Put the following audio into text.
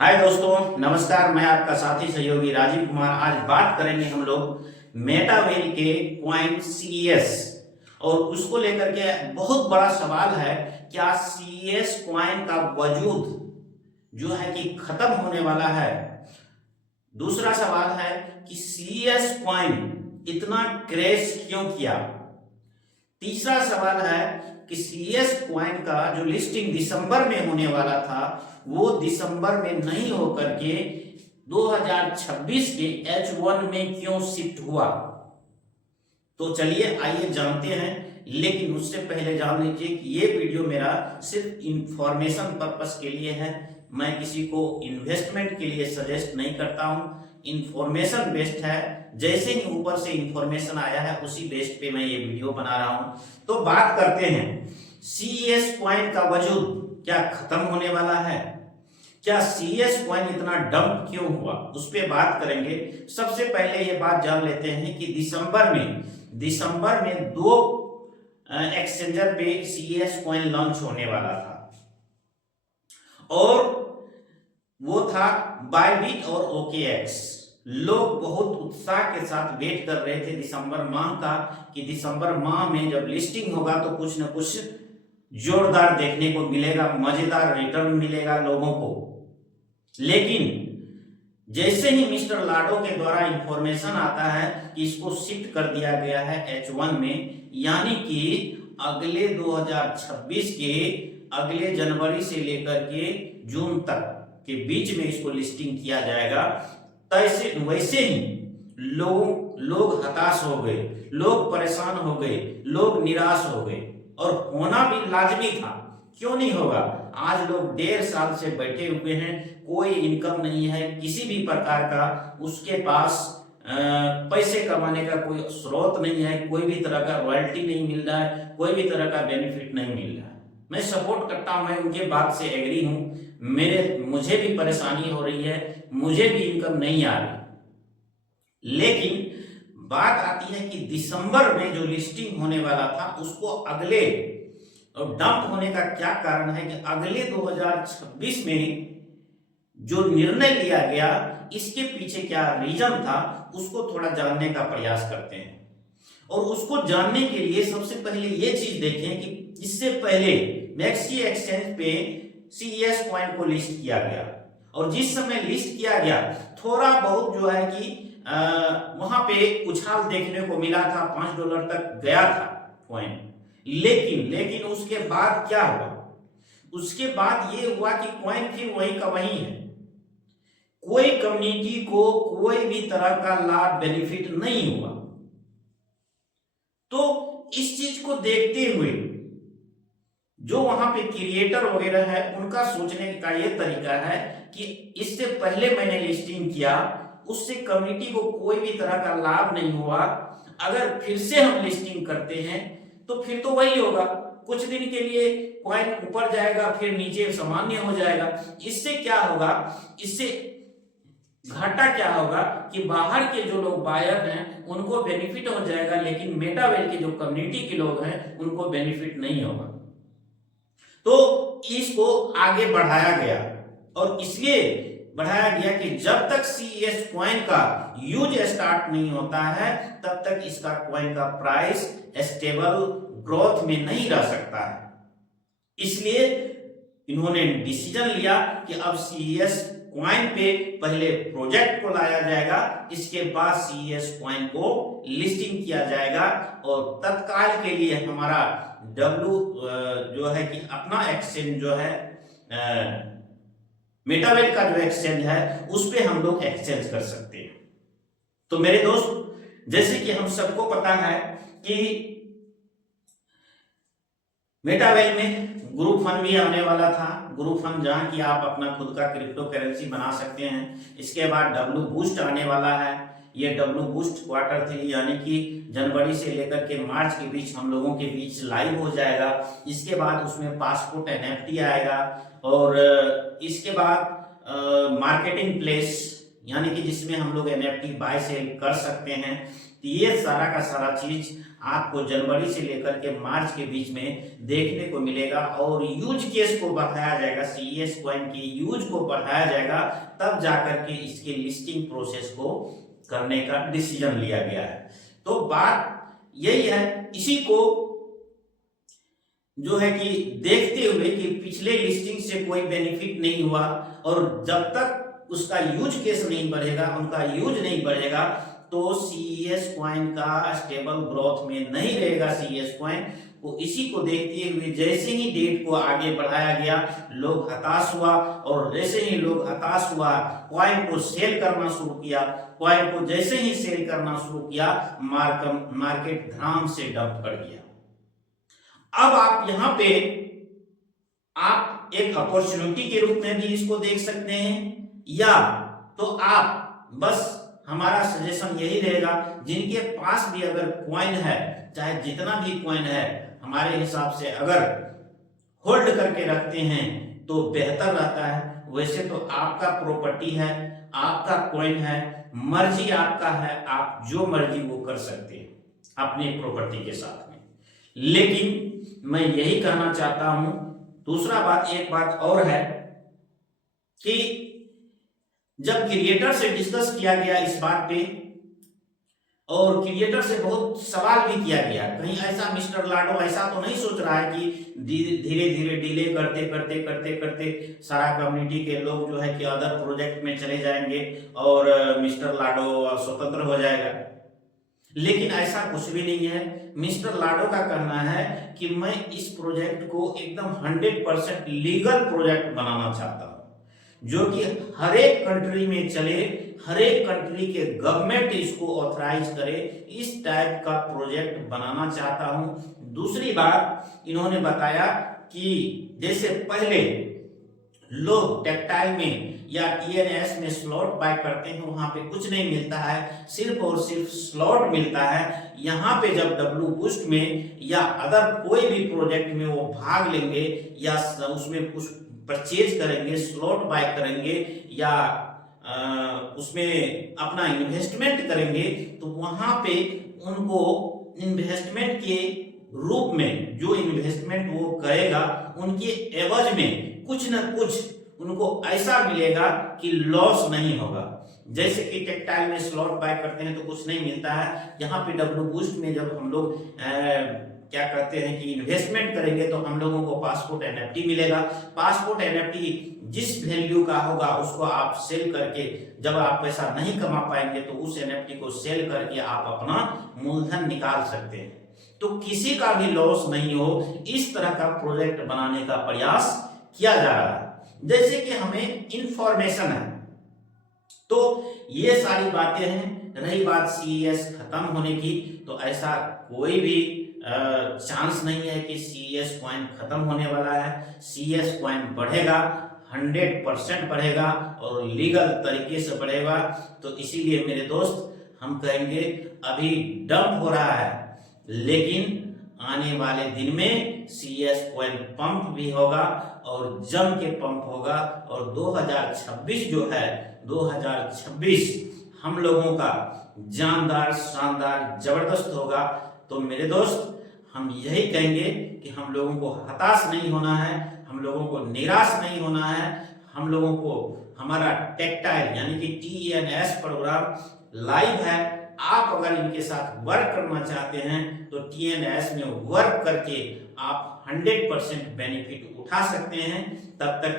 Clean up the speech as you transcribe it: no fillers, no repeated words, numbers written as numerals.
हाय दोस्तों, नमस्कार। मैं आपका साथी सहयोगी राजीव कुमार। आज बात करेंगे हम लोग मेटावेल के कॉइन सीएस और उसको लेकर के बहुत बड़ा सवाल है। क्या सीएस कॉइन का वजूद जो है कि खत्म होने वाला है? दूसरा सवाल है कि सीएस कॉइन इतना क्रेश क्यों किया? तीसरा सवाल है कि सीएस कॉइन का जो लिस्टिंग दिसंबर में होने वाला था वो दिसंबर में नहीं होकर के 2026 के H1 में क्यों शिफ्ट हुआ? तो चलिए आइए जानते हैं। लेकिन उससे पहले जान लीजिए कि ये वीडियो मेरा सिर्फ इंफॉर्मेशन पर्पस के लिए है। मैं किसी को इन्वेस्टमेंट के लिए सजेस्ट नहीं करता हूँ। इंफॉर्मेशन बेस्ड है। जैसे ही ऊपर से इंफॉर्मेशन आया है उसी बेस्ड पे मैं ये वीडियो बना रहा हूँ। तो बात करते हैं, सीएस कॉइन का वजूद क्या खत्म होने वाला है? क्या सीएस कॉइन इतना डंप क्यों हुआ, उस पर बात करेंगे। सबसे पहले ये बात जान लेते हैं कि दिसंबर में दो एक्सचेंजर पे सीएस कॉइन लॉन्च होने वाला था और वो था बायबिट और ओकेएक्स। लोग बहुत उत्साह के साथ वेट कर रहे थे दिसंबर माह का कि दिसंबर माह में जब लिस्टिंग होगा तो कुछ न कुछ जोरदार देखने को मिलेगा, मजेदार रिटर्न मिलेगा लोगों को। लेकिन जैसे ही मिस्टर लाडो के द्वारा इंफॉर्मेशन आता है कि इसको शिफ्ट कर दिया गया है H1 में, यानी कि अगले 2026 के अगले जनवरी से लेकर के जून तक के बीच में इसको लिस्टिंग किया जाएगा, तैसे वैसे ही लोग हताश हो गए, लोग परेशान हो गए, लोग निराश हो गए। और होना भी लाजमी था, क्यों नहीं होगा। आज लोग 1.5 साल से बैठे हुए हैं, कोई इनकम नहीं है किसी भी प्रकार का, उसके पास पैसे कमाने का कोई स्रोत नहीं है, कोई भी तरह का रॉयल्टी नहीं मिल रहा है, कोई भी तरह का बेनिफिट नहीं मिल रहा है। मैं सपोर्ट करता हूं, मैं उनके बात से एग्री हूं। मुझे भी परेशानी हो रही है, मुझे भी इनकम नहीं आ रही। लेकिन बात आती है कि दिसंबर में जो लिस्टिंग होने वाला था उसको अगले डंप होने का क्या कारण है कि अगले 2026 में जो निर्णय लिया गया, इसके पीछे क्या रीजन था, उसको थोड़ा जानने का प्रयास करते हैं। और उसको जानने के लिए सबसे पहले ये चीज देखें कि इससे पहले मैक्सी एक्सचेंज पे सीएस कॉइन को लिस्ट किया गया और जिस समय लिस्ट किया गया थोड़ा बहुत जो है कि वहां पे उछाल देखने को मिला था, $5 तक गया था कॉइन। लेकिन उसके बाद क्या हुआ? उसके बाद ये हुआ कि कॉइन फिर वही का वही है। कोई कम्युनिटी को कोई भी तरह का लाभ बेनिफिट नहीं हुआ। तो इस चीज को देखते हुए जो वहां पे क्रिएटर वगैरह है उनका सोचने का ये तरीका है कि इससे पहले मैंने लिस्टिंग किया, उससे कम्युनिटी को कोई भी तरह का लाभ नहीं हुआ। अगर फिर से हम लिस्टिंग करते हैं तो फिर तो वही होगा, कुछ दिन के लिए कॉइन ऊपर जाएगा फिर नीचे सामान्य हो जाएगा। इससे क्या होगा, इससे घाटा क्या होगा कि बाहर के जो लोग बायर हैं उनको बेनिफिट हो जाएगा, लेकिन मेटावेल के जो कम्युनिटी के लोग हैं उनको बेनिफिट नहीं होगा। तो इसको आगे बढ़ाया गया और इसलिए बढ़ाया गया कि जब तक सीएस कॉइन का यूज स्टार्ट नहीं होता है तब तक इसका कॉइन का प्राइस स्टेबल ग्रोथ में नहीं रह सकता है। इसलिए इन्होंने डिसीजन लिया कि अब सीएस कॉइन पे पहले प्रोजेक्ट को लाया जाएगा, इसके बाद सीएस कॉइन को लिस्टिंग किया जाएगा और तत्काल के लिए हमारा डब्ल्यू जो है कि अपना एक्सचेंज जो है मेटावेल का जो एक्सचेंज है उस पे हम लोग एक्सचेंज कर सकते हैं। तो मेरे दोस्त, जैसे कि हम सबको पता है कि मेटावेल में ग्रुप फंड भी आने वाला था। ग्रुप फंड जहां कि आप अपना खुद का क्रिप्टो करेंसी बना सकते हैं। इसके बाद डब्ल्यू बूस्ट आने वाला है। ये डब्ल्यू बूस्ट Q3 यानी कि जनवरी से लेकर के मार्च के बीच हम लोगों के बीच लाइव हो जाएगा। इसके बाद उसमें पासपोर्ट NFT आएगा और इसके बाद मार्केटिंग प्लेस यानी कि जिसमें हम लोग NFT बाय सेल कर सकते हैं। तो ये सारा का सारा चीज आपको जनवरी से लेकर के मार्च के बीच में देखने को मिलेगा और यूज केस को बढ़ाया जाएगा, CES कॉइन की यूज को बढ़ाया जाएगा, तब जाकर के इसके लिस्टिंग प्रोसेस को करने का डिसीजन लिया गया है। तो बात यही है, इसी को जो है कि देखते हुए कि पिछले लिस्टिंग से कोई बेनिफिट नहीं हुआ और जब तक उसका यूज केस नहीं बढ़ेगा, उनका यूज नहीं बढ़ेगा, तो CES कॉइन का स्टेबल ग्रोथ में नहीं रहेगा CES कॉइन। तो इसी को देखते हुए जैसे ही डेट को आगे बढ़ाया गया, लोग हताश हुआ और जैसे ही लोग हताश हुआ, कॉइन को सेल करना शुरू किया। कॉइन को जैसे ही सेल करना शुरू किया, मार्केट धड़ाम से डंप कर गया। अब आप यहां पे आप एक अपॉर्चुनिटी के रूप में भी इसको देख सकते हैं, या तो आप बस, हमारा सजेशन यही रहेगा, जिनके पास भी अगर कॉइन है, चाहे जितना भी कॉइन है, हमारे हिसाब से अगर होल्ड करके रखते हैं तो बेहतर रहता है। वैसे तो आपका प्रॉपर्टी है, आपका कॉइन है, मर्जी आपका है, आप जो मर्जी वो कर सकते हैं अपनी प्रॉपर्टी के साथ में। लेकिन मैं यही कहना चाहता हूं, दूसरा बात, एक बात और है कि जब क्रिएटर से डिस्कस किया गया इस बात पे, और क्रिएटर से बहुत सवाल भी किया गया, कहीं ऐसा मिस्टर लाडो ऐसा तो नहीं सोच रहा है कि धीरे धीरे डिले करते करते करते करते सारा कम्युनिटी के लोग जो है कि अदर प्रोजेक्ट में चले जाएंगे और मिस्टर लाडो स्वतंत्र हो जाएगा। लेकिन ऐसा कुछ भी नहीं है। मिस्टर लाडो का कहना है कि मैं इस प्रोजेक्ट को एकदम 100% लीगल प्रोजेक्ट बनाना चाहता हूं, जो कि हर एक कंट्री में चले, हर एक कंट्री के गवर्नमेंट इसको ऑथराइज करे, इस टाइप का प्रोजेक्ट बनाना चाहता हूं। दूसरी बात इन्होंने बताया कि जैसे पहले लोग टेक्टाइल में या TNS में स्लॉट बाय करते हैं, वहां पे कुछ नहीं मिलता है, सिर्फ और सिर्फ स्लॉट मिलता है। यहाँ पे जब W बूस्ट में या अदर कोई भी प्रोजेक्ट में वो भाग लेंगे या उसमें कुछ परचेज करेंगे, स्लॉट बाय करेंगे या उसमें अपना इन्वेस्टमेंट करेंगे, तो वहां पे उनको इन्वेस्टमेंट के रूप में जो इन्वेस्टमेंट वो करेगा, उनके एवज में कुछ न कुछ उनको ऐसा मिलेगा कि लॉस नहीं होगा। जैसे कि टेक्टाइल में स्लॉट बाय करते हैं तो कुछ नहीं मिलता है, यहाँ पे W बूस्ट में जब हम लोग क्या कहते हैं कि इन्वेस्टमेंट करेंगे तो हम लोगों को पासपोर्ट NFT मिलेगा। पासपोर्ट NFT जिस वैल्यू का होगा उसको आप सेल करके, जब आप पैसा नहीं कमा पाएंगे तो उस NFT को सेल करके आप अपना मूलधन निकाल सकते हैं। तो किसी का भी लॉस नहीं हो, इस तरह का प्रोजेक्ट बनाने का प्रयास किया जा रहा है। जैसे कि हमें इंफॉर्मेशन है, तो ये सारी बातें हैं। रही बात CES खत्म होने की, तो ऐसा कोई भी चांस नहीं है कि CES कॉइन खत्म होने वाला है। CES कॉइन बढ़ेगा, 100% बढ़ेगा और लीगल तरीके से बढ़ेगा। तो इसीलिए मेरे दोस्त, हम कहेंगे अभी डंप हो रहा है, लेकिन आने वाले दिन में CES कॉइन पंप भी होगा और जम के पंप होगा। और 2026 जो है, 2026 हम लोगों का जानदार, शानदार, जबरदस्त होगा। तो मेरे दोस्त, हम यही कहेंगे कि हम लोगों को हताश नहीं होना है, हम लोगों को निराश नहीं होना है। हम लोगों को हमारा टेक्टाइल यानी कि TNS प्रोग्राम लाइव है। आप अगर इनके साथ वर्क करना चाहते हैं तो TNS में वर्क करके आप 100% बेनिफिट उठा सकते हैं। तब तक